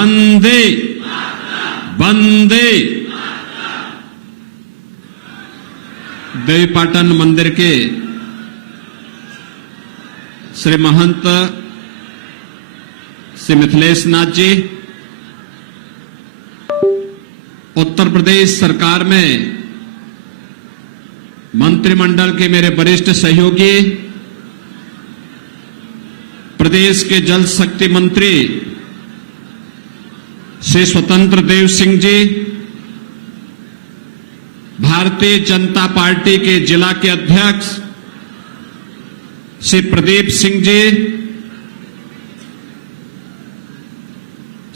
वंदे वंदे। देवीपाटन मंदिर के श्री महंत श्री मिथिलेश नाथ जी, उत्तर प्रदेश सरकार में मंत्रिमंडल के मेरे वरिष्ठ सहयोगी, प्रदेश के जल शक्ति मंत्री श्री स्वतंत्र देव सिंह जी, भारतीय जनता पार्टी के जिला के अध्यक्ष श्री प्रदीप सिंह जी,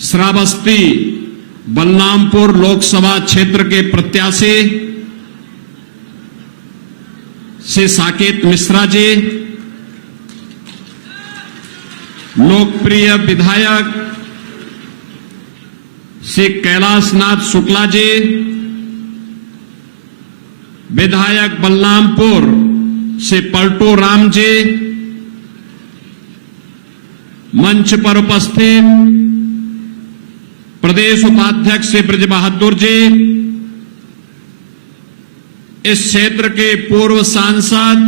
श्रावस्ती बलरामपुर लोकसभा क्षेत्र के प्रत्याशी श्री साकेत मिश्रा जी, लोकप्रिय विधायक श्री कैलाशनाथ शुक्ला जी, विधायक बलरामपुर श्री पलटू राम जी, मंच पर उपस्थित प्रदेश उपाध्यक्ष श्री ब्रज बहादुर जी, इस क्षेत्र के पूर्व सांसद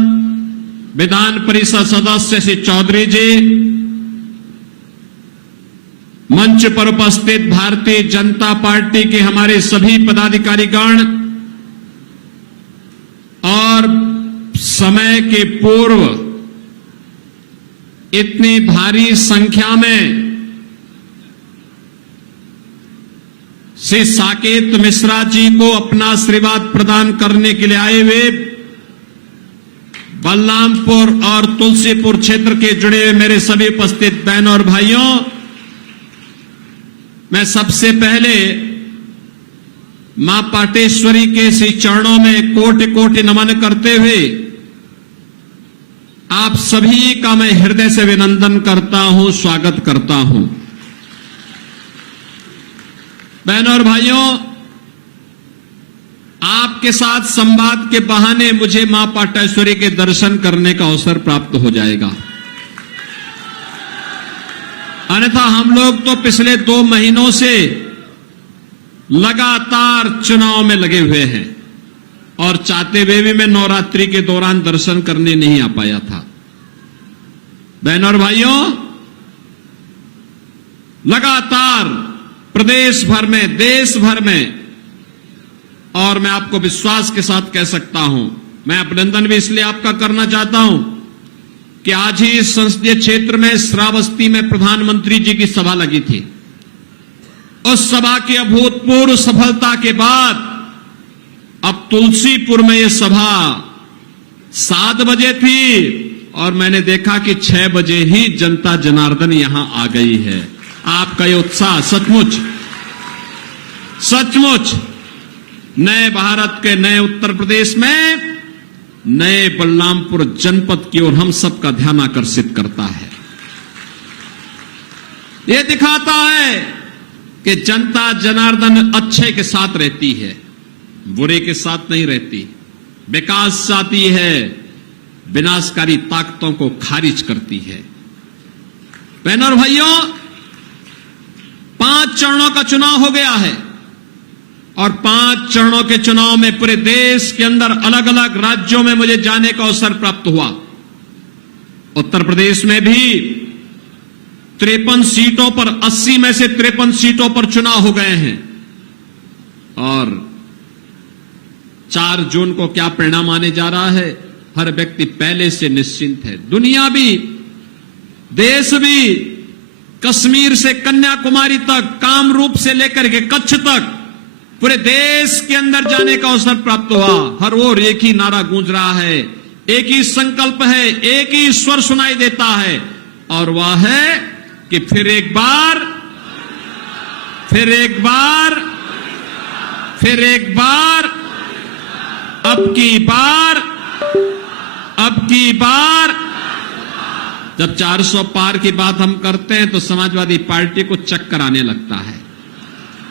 विधान परिषद सदस्य श्री चौधरी जी, मंच पर उपस्थित भारतीय जनता पार्टी के हमारे सभी पदाधिकारीगण और समय के पूर्व इतनी भारी संख्या में श्री साकेत मिश्रा जी को अपना आशीर्वाद प्रदान करने के लिए आए हुए बलरामपुर और तुलसीपुर क्षेत्र के जुड़े हुए मेरे सभी उपस्थित बहनों और भाइयों, मैं सबसे पहले मां पाटेश्वरी के श्री चरणों में कोटि कोटि नमन करते हुए आप सभी का मैं हृदय से अभिनंदन करता हूं, स्वागत करता हूं। बहनों और भाइयों, आपके साथ संवाद के बहाने मुझे मां पाटेश्वरी के दर्शन करने का अवसर प्राप्त हो जाएगा। अन्यथा हम लोग तो पिछले 2 महीनों से लगातार चुनाव में लगे हुए हैं और चाहते हुए भी मैं नवरात्रि के दौरान दर्शन करने नहीं आ पाया था। बहनों और भाइयों, लगातार प्रदेश भर में, देश भर में, और मैं आपको विश्वास के साथ कह सकता हूं, मैं अभिनंदन भी इसलिए आपका करना चाहता हूं कि आज ही इस संसदीय क्षेत्र में श्रावस्ती में प्रधानमंत्री जी की सभा लगी थी। उस सभा की अभूतपूर्व सफलता के बाद अब तुलसीपुर में यह सभा 7 बजे थी और मैंने देखा कि 6 बजे ही जनता जनार्दन यहां आ गई है। आपका ये उत्साह सचमुच सचमुच नए भारत के नए उत्तर प्रदेश में नए बलरामपुर जनपद की ओर हम सबका ध्यान आकर्षित करता है। यह दिखाता है कि जनता जनार्दन अच्छे के साथ रहती है, बुरे के साथ नहीं रहती। विकास चाहती है, विनाशकारी ताकतों को खारिज करती है। बहनों और भाइयों, 5 चरणों का चुनाव हो गया है और 5 चरणों के चुनाव में पूरे देश के अंदर अलग अलग राज्यों में मुझे जाने का अवसर प्राप्त हुआ। उत्तर प्रदेश में भी 53 सीटों पर, 80 में से 53 सीटों पर चुनाव हो गए हैं और 4 जून को क्या परिणाम आने जा रहा है, हर व्यक्ति पहले से निश्चिंत है। दुनिया भी, देश भी, कश्मीर से कन्याकुमारी तक, कामरूप से लेकर के कच्छ तक पूरे देश के अंदर जाने का अवसर प्राप्त हुआ। हर ओर एक ही नारा गूंज रहा है, एक ही संकल्प है, एक ही स्वर सुनाई देता है और वह है कि फिर एक बार, फिर एक बार, फिर एक बार, अब की बार, अब की बार। जब 400 पार की बात हम करते हैं तो समाजवादी पार्टी को चक्कर आने लगता है,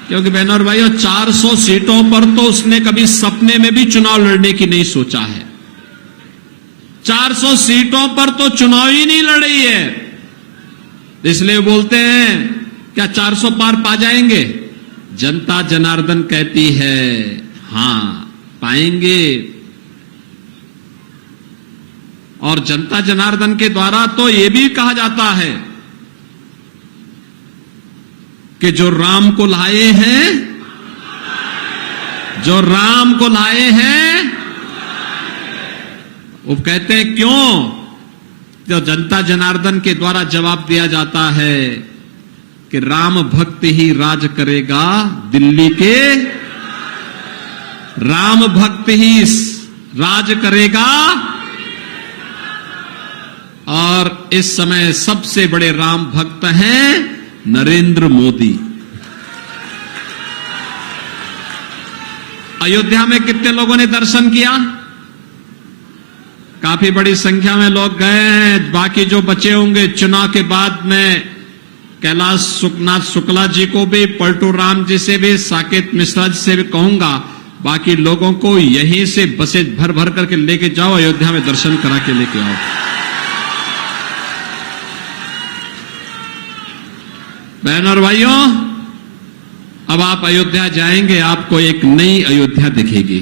क्योंकि बहनों और भाइयों 400 सीटों पर तो उसने कभी सपने में भी चुनाव लड़ने की नहीं सोचा है। 400 सीटों पर तो चुनाव ही नहीं लड़ी है। इसलिए बोलते हैं क्या 400 पार पा जाएंगे? जनता जनार्दन कहती है हां पाएंगे। और जनता जनार्दन के द्वारा तो यह भी कहा जाता है कि जो राम को लाए हैं, जो राम को लाए हैं, वो कहते हैं क्यों? जो जनता जनार्दन के द्वारा जवाब दिया जाता है कि राम भक्त ही राज करेगा दिल्ली के, राम भक्त ही राज करेगा। और इस समय सबसे बड़े राम भक्त हैं नरेंद्र मोदी। अयोध्या में कितने लोगों ने दर्शन किया? काफी बड़ी संख्या में लोग गए हैं। बाकी जो बचे होंगे चुनाव के बाद में कैलाश सुखनाथ शुक्ला जी को भी, पलटू राम जी से भी, साकेत मिश्रा जी से भी कहूंगा, बाकी लोगों को यहीं से बसें भर भर करके लेके जाओ, अयोध्या में दर्शन करा के लेके आओ। बहनों और भाइयों, अब आप अयोध्या जाएंगे, आपको एक नई अयोध्या दिखेगी।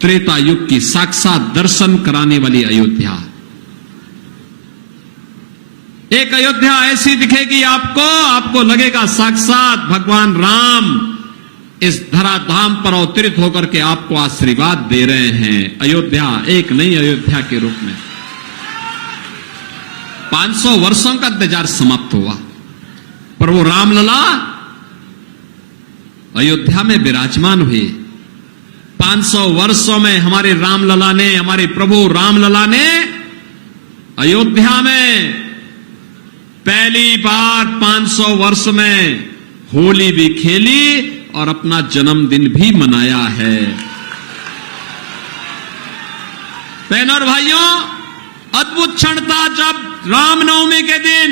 त्रेता युग की साक्षात दर्शन कराने वाली अयोध्या। एक अयोध्या ऐसी दिखेगी आपको लगेगा साक्षात भगवान राम इस धराधाम पर अवतरित होकर के आपको आशीर्वाद दे रहे हैं। अयोध्या एक नई अयोध्या के रूप में। 500 वर्षों का इंतजार समाप्त हुआ, पर वो रामलला अयोध्या में विराजमान हुए। 500 वर्षों में हमारे रामलला ने, हमारे प्रभु रामलला ने अयोध्या में पहली बार 500 वर्ष में होली भी खेली और अपना जन्मदिन भी मनाया है। बहनों और भाइयों, अद्भुत क्षण था जब रामनवमी के दिन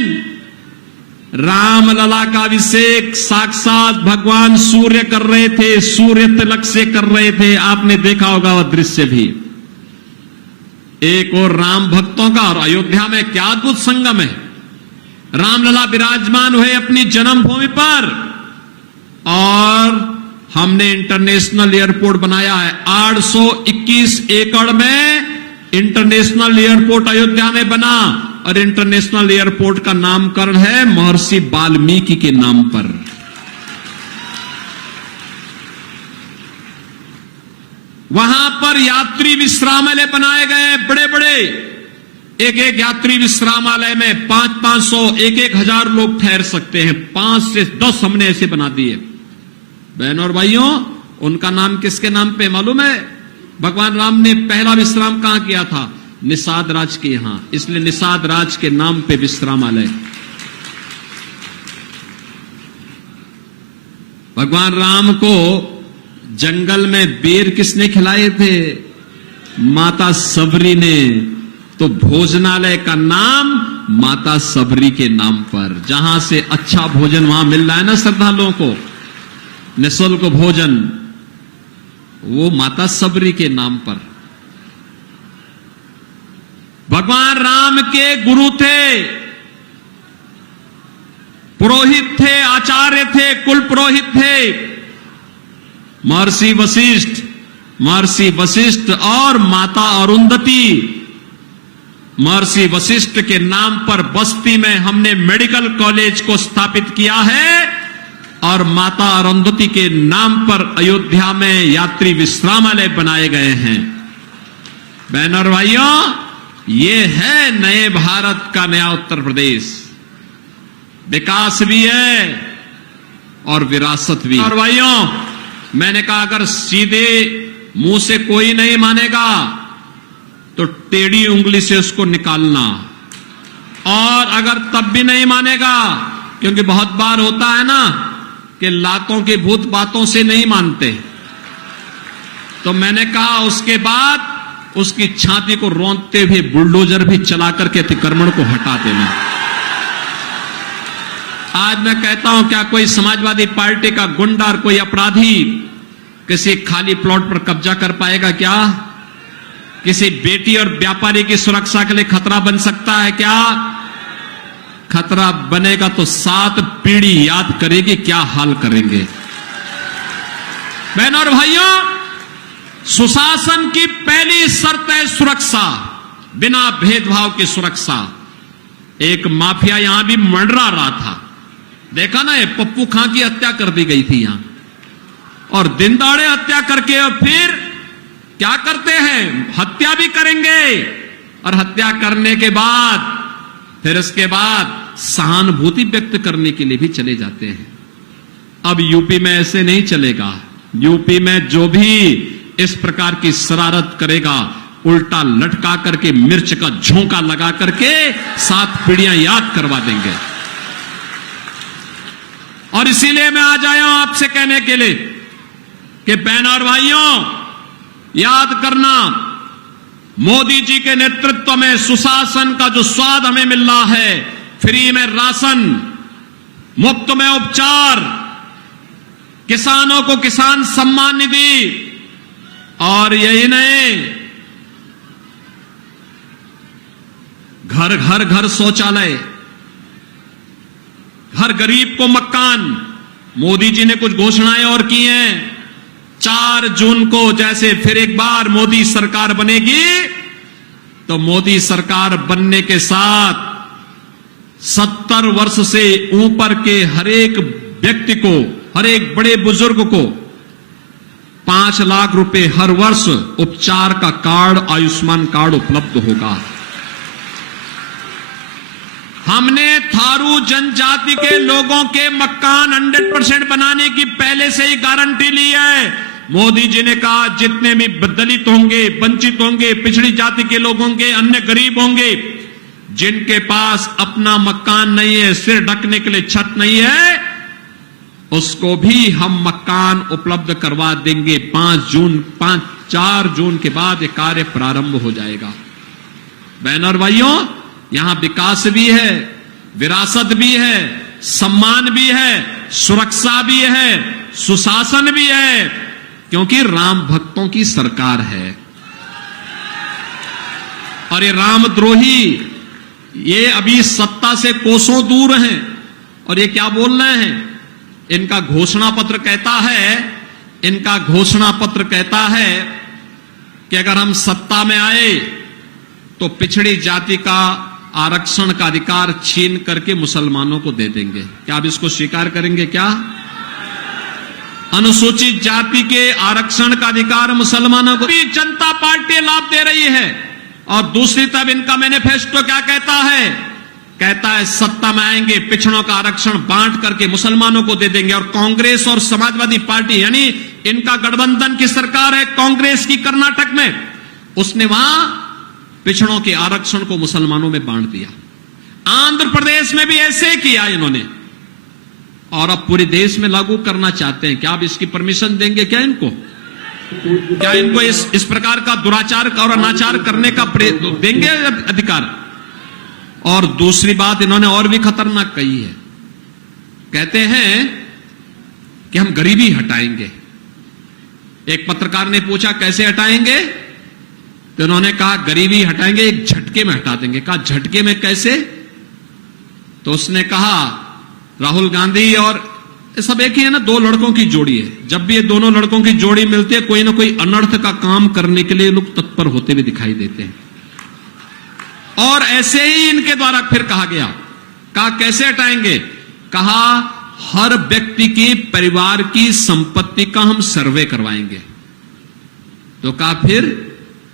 रामलला का अभिषेक साक्षात भगवान सूर्य कर रहे थे, सूर्य तिलक से कर रहे थे। आपने देखा होगा वह दृश्य भी। एक और राम भक्तों का और अयोध्या में क्या अद्भुत संगम है। रामलला विराजमान हुए अपनी जन्मभूमि पर और हमने इंटरनेशनल एयरपोर्ट बनाया है। 821 एकड़ में इंटरनेशनल एयरपोर्ट अयोध्या में बना और इंटरनेशनल एयरपोर्ट का नामकरण है महर्षि वाल्मीकि के नाम पर। वहां पर यात्री विश्रामालय बनाए गए, बड़े बड़े। एक एक यात्री विश्रामालय में 500 1,000 लोग ठहर सकते हैं। 5 से 10 हमने ऐसे बना दिए। बहनों और भाइयों, उनका नाम किसके नाम पे मालूम है? भगवान राम ने पहला विश्राम कहां किया था? निषाद राज के यहां, इसलिए निषाद राज के नाम पे विश्रामालय। भगवान राम को जंगल में बेर किसने खिलाए थे? माता सबरी ने। तो भोजनालय का नाम माता सबरी के नाम पर, जहां से अच्छा भोजन वहां मिल रहा है ना श्रद्धालुओं को, निःशुल्क भोजन, वो माता सबरी के नाम पर। भगवान राम के गुरु थे, पुरोहित थे, आचार्य थे, कुल पुरोहित थे महर्षि वशिष्ठ। महर्षि वशिष्ठ और माता अरुंधति। महर्षि वशिष्ठ के नाम पर बस्ती में हमने मेडिकल कॉलेज को स्थापित किया है और माता अरुंधति के नाम पर अयोध्या में यात्री विश्रामालय बनाए गए हैं। बहनों और भाइयों, ये है नए भारत का नया उत्तर प्रदेश। विकास भी है और विरासत भी। और भाइयों, मैंने कहा अगर सीधे मुंह से कोई नहीं मानेगा तो टेढ़ी उंगली से उसको निकालना, और अगर तब भी नहीं मानेगा, क्योंकि बहुत बार होता है ना कि लातों के भूत बातों से नहीं मानते, तो मैंने कहा उसके बाद उसकी छाती को रौंदते हुए बुलडोजर भी चला करके अतिक्रमण को हटा देना। आज मैं कहता हूं, क्या कोई समाजवादी पार्टी का गुंडा और कोई अपराधी किसी खाली प्लॉट पर कब्जा कर पाएगा क्या? किसी बेटी और व्यापारी की सुरक्षा के लिए खतरा बन सकता है क्या? खतरा बनेगा तो 7 पीढ़ी याद करेगी क्या हाल करेंगे। बहनों और भाइयों, सुशासन की पहली शर्त है सुरक्षा, बिना भेदभाव की सुरक्षा। एक माफिया यहां भी मंडरा रहा था, देखा ना, ये पप्पू खां की हत्या कर दी गई थी यहां, और दिन दहाड़े हत्या करके और फिर क्या करते हैं, हत्या भी करेंगे, और हत्या करने के बाद फिर इसके बाद सहानुभूति व्यक्त करने के लिए भी चले जाते हैं। अब यूपी में ऐसे नहीं चलेगा। यूपी में जो भी इस प्रकार की शरारत करेगा, उल्टा लटका करके मिर्च का झोंका लगा करके 7 पीढ़ियां याद करवा देंगे। और इसीलिए मैं आज आया हूं आपसे कहने के लिए कि बहनों और भाइयों, याद करना, मोदी जी के नेतृत्व में सुशासन का जो स्वाद हमें मिल रहा है, फ्री में राशन, मुफ्त में उपचार, किसानों को किसान सम्मान निधि, और यही नहीं, घर घर घर शौचालय, हर गरीब को मकान। मोदी जी ने कुछ घोषणाएं और की हैं। 4 जून को जैसे फिर एक बार मोदी सरकार बनेगी, तो मोदी सरकार बनने के साथ 70 वर्ष से ऊपर के हर एक व्यक्ति को, हर एक बड़े बुजुर्ग को 5 लाख रुपए हर वर्ष उपचार का कार्ड, आयुष्मान कार्ड उपलब्ध होगा। हमने थारू जनजाति के लोगों के मकान 100% बनाने की पहले से ही गारंटी ली है। मोदी जी ने कहा जितने भी दलित होंगे, वंचित होंगे, पिछड़ी जाति के लोग होंगे, अन्य गरीब होंगे, जिनके पास अपना मकान नहीं है, सिर ढकने के लिए छत नहीं है, उसको भी हम मकान उपलब्ध करवा देंगे। 4 जून के बाद ये कार्य प्रारंभ हो जाएगा। बहनों और भाइयों, यहां विकास भी है, विरासत भी है, सम्मान भी है, सुरक्षा भी है, सुशासन भी है, क्योंकि राम भक्तों की सरकार है। और ये रामद्रोही, ये अभी सत्ता से कोसों दूर हैं, और ये क्या बोल रहे हैं, इनका घोषणा पत्र कहता है कि अगर हम सत्ता में आए तो पिछड़ी जाति का आरक्षण का अधिकार छीन करके मुसलमानों को दे देंगे। क्या आप इसको स्वीकार करेंगे? क्या अनुसूचित जाति के आरक्षण का अधिकार मुसलमानों को भी जनता पार्टी लाभ दे रही है, और दूसरी तरफ इनका मैनिफेस्टो क्या कहता है सत्ता में आएंगे, पिछड़ों का आरक्षण बांट करके मुसलमानों को दे देंगे। और कांग्रेस और समाजवादी पार्टी, यानी इनका गठबंधन की सरकार है कांग्रेस की कर्नाटक में, उसने वहां पिछड़ों के आरक्षण को मुसलमानों में बांट दिया। आंध्र प्रदेश में भी ऐसे किया इन्होंने, और अब पूरे देश में लागू करना चाहते हैं। क्या आप इसकी परमिशन देंगे? क्या इनको इस प्रकार का दुराचार और अनाचार करने का देंगे अधिकार? और दूसरी बात इन्होंने और भी खतरनाक कही है, कहते हैं कि हम गरीबी हटाएंगे। एक पत्रकार ने पूछा कैसे हटाएंगे, तो उन्होंने कहा गरीबी हटाएंगे, एक झटके में हटा देंगे। कहा झटके में कैसे? तो उसने कहा राहुल गांधी और सब एक ही है ना, 2 लड़कों की जोड़ी है, जब भी ये दोनों लड़कों की जोड़ी मिलती है, कोई ना कोई अनर्थ का काम करने के लिए लोग तत्पर होते हुए दिखाई देते हैं। और ऐसे ही इनके द्वारा फिर कहा गया, कहा कैसे हटाएंगे? कहा हर व्यक्ति की परिवार की संपत्ति का हम सर्वे करवाएंगे। तो कहा फिर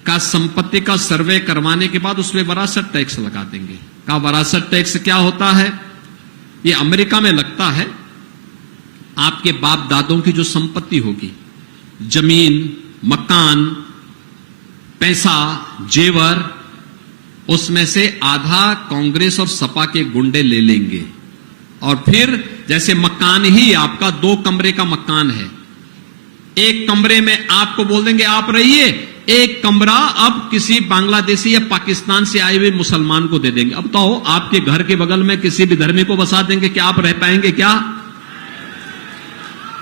का संपत्ति का सर्वे करवाने के बाद उसमें वरासत टैक्स लगा देंगे। कहा वरासत टैक्स क्या होता है? ये अमेरिका में लगता है, आपके बाप दादों की जो संपत्ति होगी, जमीन, मकान, पैसा, जेवर, उसमें से आधा कांग्रेस और सपा के गुंडे ले लेंगे। और फिर जैसे मकान ही आपका 2 कमरे का मकान है, एक कमरे में आपको बोल देंगे आप रहिए, एक कमरा अब किसी बांग्लादेशी या पाकिस्तान से आए हुए मुसलमान को दे देंगे। अब तो आपके घर के बगल में किसी भी धर्मी को बसा देंगे, क्या आप रह पाएंगे? क्या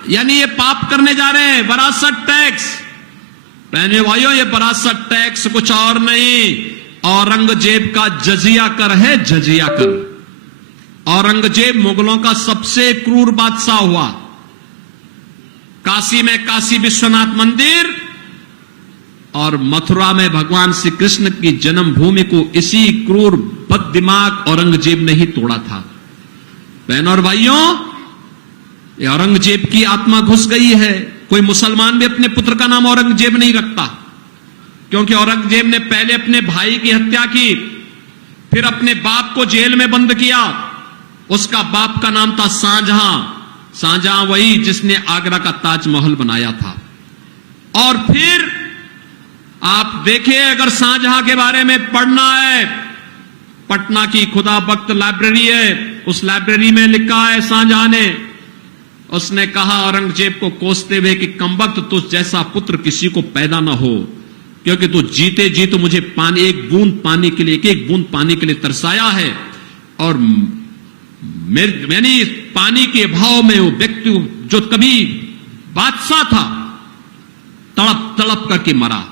यानी ये पाप करने जा रहे हैं, वरासत टैक्स। बहनों भाइयों, ये वरासत टैक्स कुछ और नहीं, औरंगजेब का जजिया कर है, जजिया कर। औरंगजेब मुगलों का सबसे क्रूर बादशाह हुआ। काशी में काशी विश्वनाथ मंदिर और मथुरा में भगवान श्री कृष्ण की जन्मभूमि को इसी क्रूर बददिमाग औरंगजेब ने ही तोड़ा था। बहनों और भाइयों, ये औरंगजेब की आत्मा घुस गई है। कोई मुसलमान भी अपने पुत्र का नाम औरंगजेब नहीं रखता, क्योंकि औरंगजेब ने पहले अपने भाई की हत्या की, फिर अपने बाप को जेल में बंद किया। उसका बाप का नाम था शाहजहां। शाहजहां वही जिसने आगरा का ताजमहल बनाया था। और फिर आप देखिए, अगर शाहजहां के बारे में पढ़ना है, पटना की खुदा बख्त लाइब्रेरी है, उस लाइब्रेरी में लिखा है शाहजहां ने, उसने कहा औरंगजेब को कोसते हुए कि कमबख्त तुझ जैसा पुत्र किसी को पैदा ना हो, क्योंकि तू जीते जी तो मुझे पानी, एक बूंद पानी के लिए, एक बूंद पानी के लिए तरसाया है, और मैंने पानी के अभाव में वो व्यक्ति जो कभी बादशाह था तड़प तड़प करके मरा,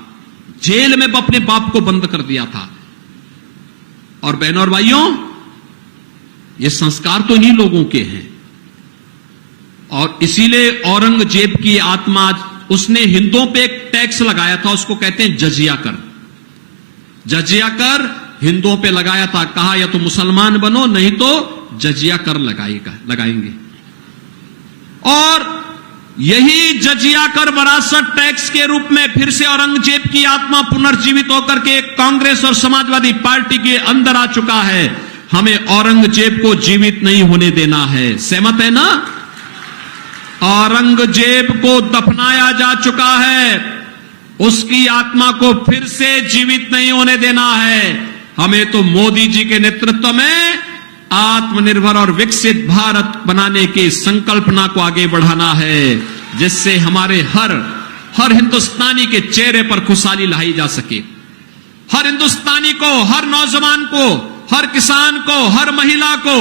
जेल में अपने बाप को बंद कर दिया था। और बहनों और भाइयों, ये संस्कार तो इन्हीं लोगों के हैं। और इसीलिए औरंगजेब की आत्मा, उसने हिंदुओं पे एक टैक्स लगाया था, उसको कहते हैं जजिया कर। जजिया कर हिंदुओं पे लगाया था, कहा या तो मुसलमान बनो नहीं तो जजिया कर लगाएंगे। और यही जजिया कर विरासत टैक्स के रूप में फिर से औरंगजेब की आत्मा पुनर्जीवित होकर के कांग्रेस और समाजवादी पार्टी के अंदर आ चुका है। हमें औरंगजेब को जीवित नहीं होने देना है। सहमत है ना? औरंगजेब को दफनाया जा चुका है, उसकी आत्मा को फिर से जीवित नहीं होने देना है। हमें तो मोदी जी के नेतृत्व में आत्मनिर्भर और विकसित भारत बनाने की संकल्पना को आगे बढ़ाना है, जिससे हमारे हर हिंदुस्तानी के चेहरे पर खुशहाली लाई जा सके। हर हिंदुस्तानी को, हर नौजवान को, हर किसान को, हर महिला को,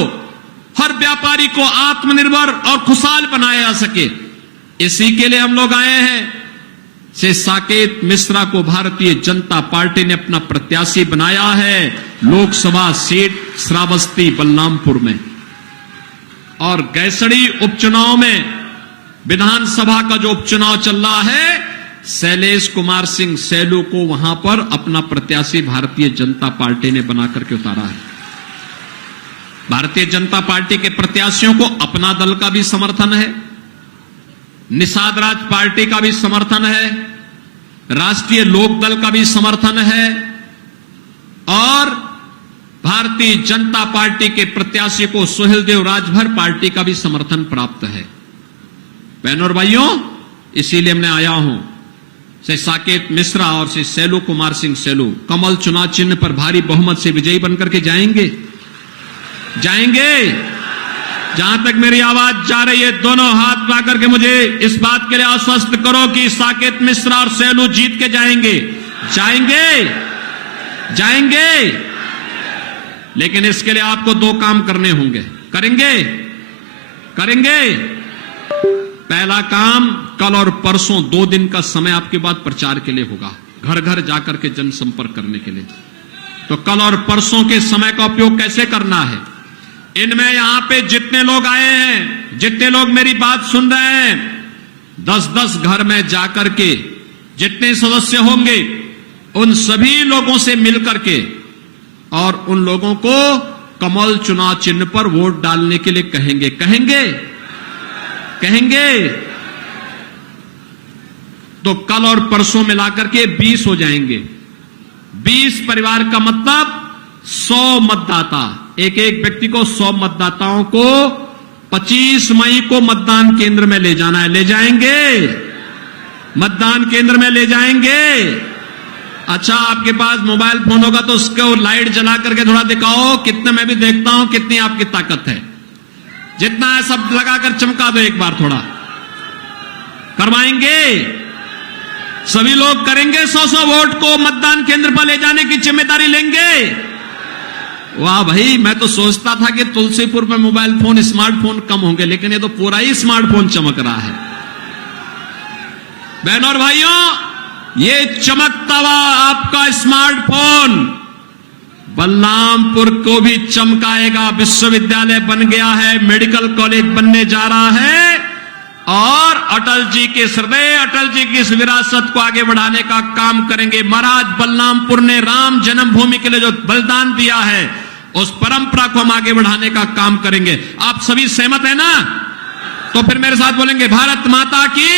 हर व्यापारी को आत्मनिर्भर और खुशहाल बनाया जा सके। इसी के लिए हम लोग आए हैं। से साकेत मिश्रा को भारतीय जनता पार्टी ने अपना प्रत्याशी बनाया है लोकसभा सीट श्रावस्ती बलरामपुर में। और गैसड़ी उपचुनाव में, विधानसभा का जो उपचुनाव चल रहा है, शैलेश कुमार सिंह सैलू को वहां पर अपना प्रत्याशी भारतीय जनता पार्टी ने बनाकर के उतारा है। भारतीय जनता पार्टी के प्रत्याशियों को अपना दल का भी समर्थन है, निषाद राज पार्टी का भी समर्थन है, राष्ट्रीय लोकदल का भी समर्थन है, और भारतीय जनता पार्टी के प्रत्याशी को सुहेलदेव राजभर पार्टी का भी समर्थन प्राप्त है। बहनों और भाइयों, इसीलिए मैं आया हूं। श्री साकेत मिश्रा और श्री सैलू कुमार सिंह सैलू कमल चुनाव चिन्ह पर भारी बहुमत से विजयी बनकर के जाएंगे। जहां तक मेरी आवाज जा रही है, दोनों हाथ उठा करके मुझे इस बात के लिए आश्वस्त करो कि साकेत मिश्रा और सैलू जीत के जाएंगे। लेकिन इसके लिए आपको दो काम करने होंगे। करेंगे। पहला काम, कल और परसों 2 दिन का समय आपके बाद प्रचार के लिए होगा, घर घर जाकर के जनसंपर्क करने के लिए। तो कल और परसों के समय का उपयोग कैसे करना है? इनमें यहां पे जितने लोग आए हैं, जितने लोग मेरी बात सुन रहे हैं, 10-10 घर में जाकर के जितने सदस्य होंगे उन सभी लोगों से मिलकर के और उन लोगों को कमल चुनाव चिन्ह पर वोट डालने के लिए कहेंगे। तो कल और परसों मिलाकर के 20 हो जाएंगे। 20 परिवार का मतलब 100 मतदाता, एक व्यक्ति को 100 मतदाताओं को 25 मई को मतदान केंद्र में ले जाना है। ले जाएंगे? मतदान केंद्र में ले जाएंगे। अच्छा, आपके पास मोबाइल फोन होगा तो उसको लाइट जला करके थोड़ा दिखाओ, कितने मैं भी देखता हूं कितनी आपकी ताकत है। जितना है सब लगाकर चमका दो एक बार, थोड़ा करवाएंगे। सभी लोग करेंगे 100-100 वोट को मतदान केंद्र पर ले जाने की जिम्मेदारी लेंगे। वाह भाई, मैं तो सोचता था कि तुलसीपुर में मोबाइल फोन, स्मार्टफोन कम होंगे, लेकिन ये तो पूरा ही स्मार्टफोन चमक रहा है। बहनों और भाइयों, ये चमकता हुआ आपका स्मार्टफोन बलरामपुर को भी चमकाएगा। विश्वविद्यालय बन गया है, मेडिकल कॉलेज बनने जा रहा है और अटल जी के हृदय, अटल जी की इस विरासत को आगे बढ़ाने का काम करेंगे। महाराज बलरामपुर ने राम जन्मभूमि के लिए जो बलिदान दिया है, उस परंपरा को हम आगे बढ़ाने का काम करेंगे। आप सभी सहमत है ना? तो फिर मेरे साथ बोलेंगे, भारत माता की